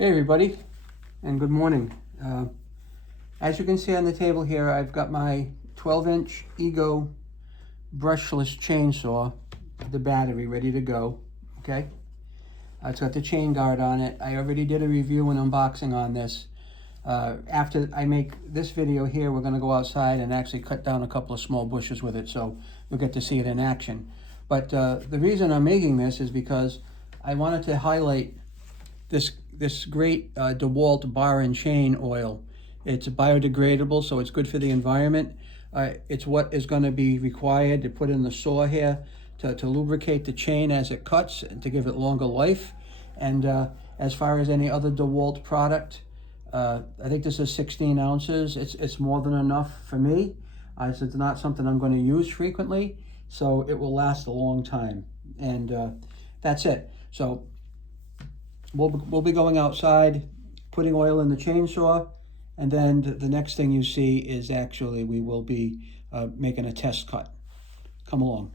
Hey everybody, and good morning. As you can see on the table here, I've got my 12-inch Ego brushless chainsaw, the battery ready to go, okay? It's got the chain guard on it. I already did a review and unboxing on this. After I make this video here, we're gonna go outside and actually cut down a couple of small bushes with it, so you'll get to see it in action. But the reason I'm making this is because I wanted to highlight this great DEWALT bar and chain oil. It's biodegradable, so it's good for the environment. It's what is going to be required to put in the saw here to lubricate the chain as it cuts and to give it longer life. And as far as any other DEWALT product, I think this is 16 ounces. It's more than enough for me. It's not something I'm going to use frequently, so it will last a long time. And that's it. So we'll be going outside, putting oil in the chainsaw, and then the next thing you see is actually we will be making a test cut. Come along.